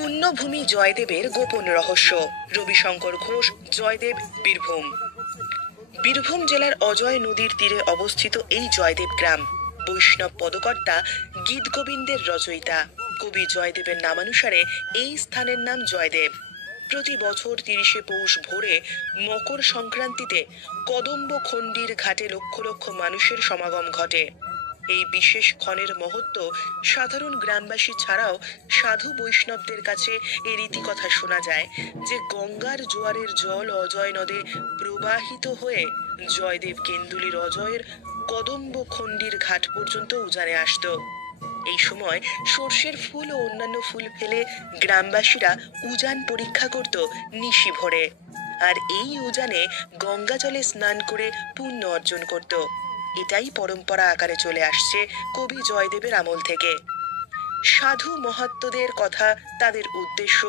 পুণ্যভূমি জয়দেবের গোপন রহস্য। রবিশঙ্কর ঘোষ, জয়দেব, বীরভূম। বীরভূম জেলার অজয় নদীর তীরে অবস্থিত এই জয়দেব গ্রাম বৈষ্ণব পদকর্তা গীত গোবিন্দের রচয়িতা কবি জয়দেবের নামানুসারে এই স্থানের নাম জয়দেব। প্রতি বছর 30শে পৌষ ভোরে মকর সংক্রান্তিতে কদম্ব খণ্ডির ঘাটে লক্ষ লক্ষ মানুষের সমাগম ঘটে। এই বিশেষ ক্ষণের মহত্ব সাধারণ গ্রামবাসী ছাড়াও সাধু বৈষ্ণবদের কাছে এর ইতিকথা শোনা যায় যে গঙ্গার জোয়ারের জল অজয় নদে প্রবাহিত হয়ে জয়দেব কেন্দুলির অজয়ের কদম্ব খণ্ডির ঘাট পর্যন্ত উজানে আসত। এই সময় সর্ষের ফুল ও অন্যান্য ফুল ফেলে গ্রামবাসীরা উজান পরীক্ষা করত নিশি ভোরে, আর এই উজানে গঙ্গা জলে স্নান করে পুণ্য অর্জন করত। এটাই পরম্পরা আকারে চলে আসছে কবি জয়দেবের আমল থেকে। সাধু মহাত্মদের কথা, তাদের উদ্দেশ্য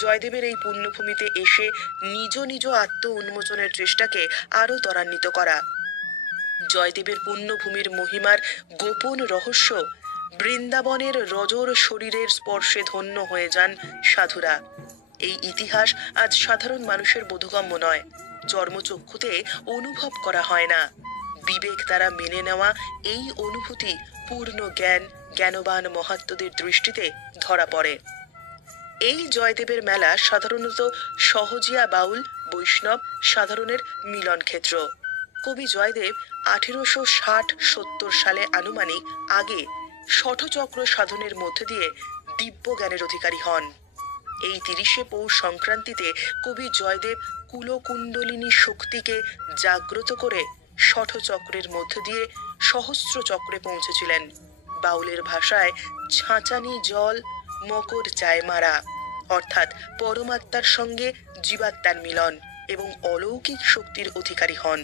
জয়দেবের এই পুণ্যভূমিতে এসে নিজ নিজ আত্ম উন্মোচনের চেষ্টাকে আরো ত্বরান্বিত করা। জয়দেবের পুণ্যভূমির মহিমার গোপন রহস্য। বৃন্দাবনের রজর শরীরের স্পর্শে ধন্য হয়ে যান সাধুরা। এই ইতিহাস আজ সাধারণ মানুষের বোধগম্য নয়, চর্মচক্ষুতে অনুভব করা হয় না। বিবেক দ্বারা মেনে নেওয়া এই অনুভূতি পূর্ণ জ্ঞানবান মহাত্মদের দৃষ্টিতে ধরা পড়ে। এই জয়দেবের মেলা সাধারণত সহজিয়া বাউল বৈষ্ণব সাধারণের মিলন ক্ষেত্র। কবি জয়দেব 1860-70 সালে আনুমানিক আগে শঠচক্র সাধনের মধ্য দিয়ে দিব্য জ্ঞানের অধিকারী হন। এই 30শে পৌষ সংক্রান্তিতে কবি জয়দেব কুলকুণ্ডলিনী শক্তিকে জাগ্রত করে শঠচক্রের মধ্য দিয়ে সহস্র চক্রে পৌঁছেছিলেন। বাউলের ভাষায় ছাঁচানি জল মকর চায় মারা, অর্থাৎ পরমাত্মার সঙ্গে জীবাত্মার মিলন এবং অলৌকিক শক্তির অধিকারী হন।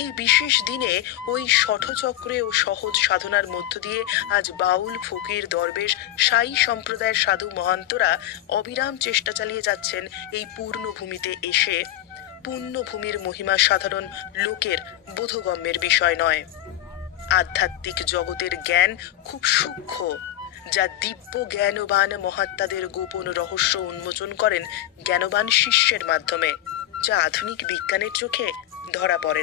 এই বিশেষ দিনে ওই শঠচক্রে ও সহজ সাধনার মধ্য দিয়ে আজ বাউল ফকির দরবেশ সাই সম্প্রদায়ের সাধু মহান্তরা অবিরাম চেষ্টা চালিয়ে যাচ্ছেন এই পূর্ণভূমিতে এসে। পুণ্যভূমির মহিমা সাধারণ লোকের বোধগম্যের বিষয় নয়। আধ্যাত্মিক জগতের জ্ঞান খুব সূক্ষ্ম, যা দিব্য জ্ঞানবান মহাত্মাদের গোপন রহস্য উন্মোচন করেন জ্ঞানবান শিষ্যের মাধ্যমে, যা আধুনিক বিজ্ঞানের চোখে ধরা পড়ে।